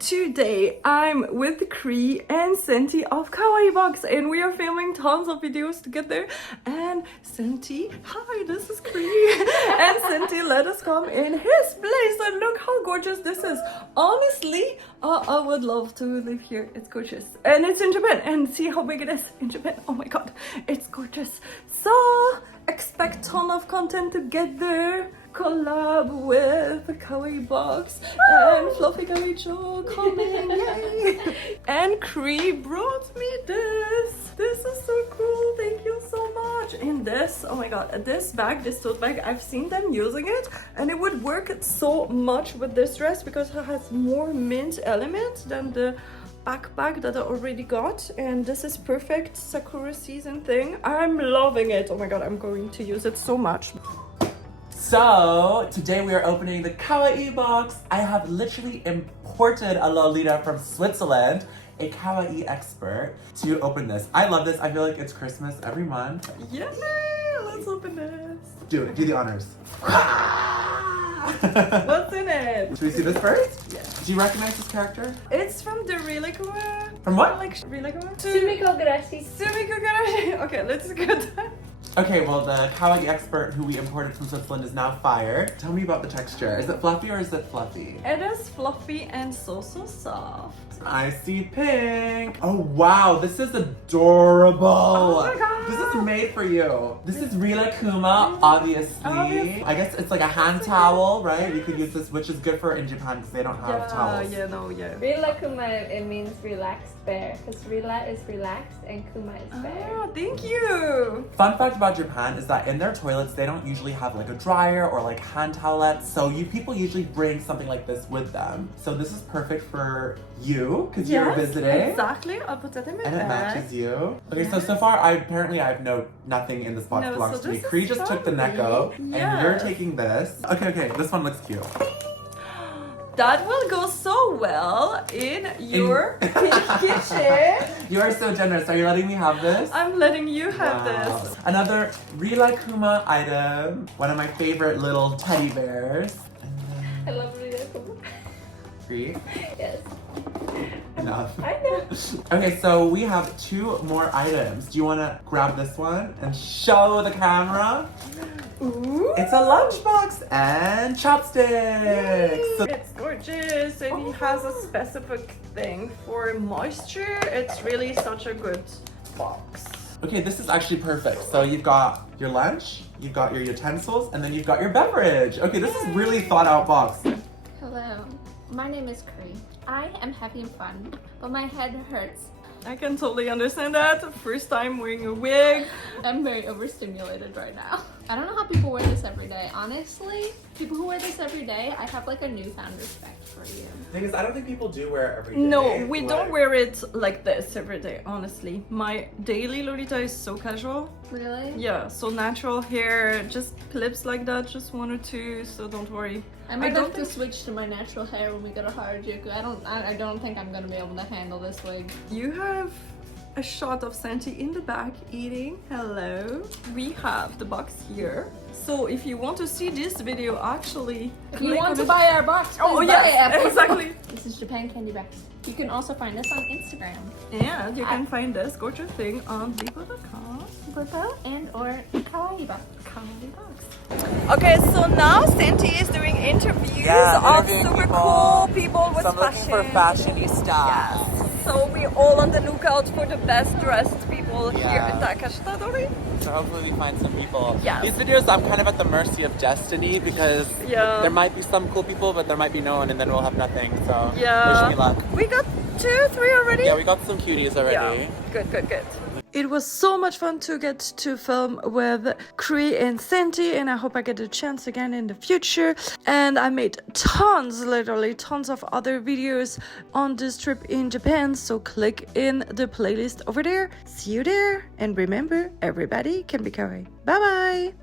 Today I'm with Kree and Santi of Kawaii Box and we are filming tons of videos together. And Santi, hi, this is Kree. And Santi let us come in his place and look how gorgeous this is. Honestly, I would love to live here. It's gorgeous. And it's in Japan, and see how big it is in Japan. Oh my god, it's gorgeous. So expect ton of content to get there. Collab with Kawaii Box and Fluffy Joe coming, yay! And Kree brought me this. This is so cool, thank you so much. And this, oh my god, this bag, this tote bag, I've seen them using it and it would work so much with this dress because it has more mint elements than the backpack that I already got, and this is perfect Sakura season thing. I'm loving it. Oh my god, I'm going to use it so much. So, today we are opening the Kawaii Box. I have literally imported a Lolita from Switzerland, a Kawaii expert, to open this. I love this. I feel like it's Christmas every month. Yeah, let's open this. Do it. Do the honors. What's in it? Should we see this first? Yeah. Do you recognize this character? It's from the Rilekuma. From what? Like Rilekuma? Sumiko Garashi. Sumiko Garashi. Okay, let's get that. Okay, well, the Kawaii expert who we imported from Switzerland is now fired. Tell me about the texture. Is it fluffy or is it fluffy? It is fluffy and so soft. I see pink. Oh wow, this is adorable. Oh my god. This is made for you. This is Rilekuma, obviously. I guess it's like a hand towel, right? You could use this, which is good for in Japan because they don't have towels. Yeah. Rilekuma, it means relaxed bear, because Rila is relaxed and Kuma is bear. Oh, thank you. Fun fact about Japan is that in their toilets, they don't usually have like a dryer or like hand towelettes. So people usually bring something like this with them. So this is perfect for you because you're visiting. Exactly. I'll put that in my bag. And it matches you. Okay, so far apparently I know nothing in this box belongs to me. Kree just took the Neko, and you're taking this. Okay, this one looks cute. That will go so well in your kitchen. You are so generous. Are you letting me have this? I'm letting you have this. Another Rilekuma item. One of my favorite little teddy bears. I love Rilekuma. Kree? Yes. Enough. I know. Okay, so we have two more items. Do you want to grab this one and show the camera? Ooh. It's a lunchbox and chopsticks. So it's gorgeous and it has a specific thing for moisture. It's really such a good box. okay, this is actually perfect. So you've got your lunch, you've got your utensils, and then you've got your beverage. Okay, this is really thought out box. Hello, my name is Kree. I am happy and fun, but my head hurts. I can totally understand that. First time wearing a wig. I'm very overstimulated right now. I don't know how people wear this every day. Honestly, people who wear this every day, I have like a newfound respect for you. The thing is, I don't think people do wear it every day. No, we don't wear it like this every day, honestly. My daily Lolita is so casual. Really? Yeah, so natural hair, just clips like that, just one or two, so don't worry. I might have to switch to my natural hair when we go to Harajuku. I don't think I'm gonna be able to handle this wig. You have a shot of Santi in the back eating. Hello. We have the box here. So if you want to see this video, actually, if you want to buy our box, oh yes, exactly. This is Japan Candy Box. You can also find us on Instagram. And you can find this gorgeous thing on Bibo.com. And or Kawaii Box. Kawaii Box. Okay, so now Santi is doing interviews of super cool people with fashion. Looking for fashionista. Yes. So we all on the lookout for the best dressed people here in Takashitadori. So hopefully we find some people. Yeah. These videos, I'm kind of at the mercy of destiny because there might be some cool people, but there might be no one, and then we'll have nothing. So wish me luck. We got 2, 3 already? Yeah, we got some cuties already. Yeah. Good. It was so much fun to get to film with Kree and Santi, and I hope I get a chance again in the future. And I made literally tons of other videos on this trip in Japan, so click in the playlist over there. See you there, and remember, everybody can be kawaii. Bye bye!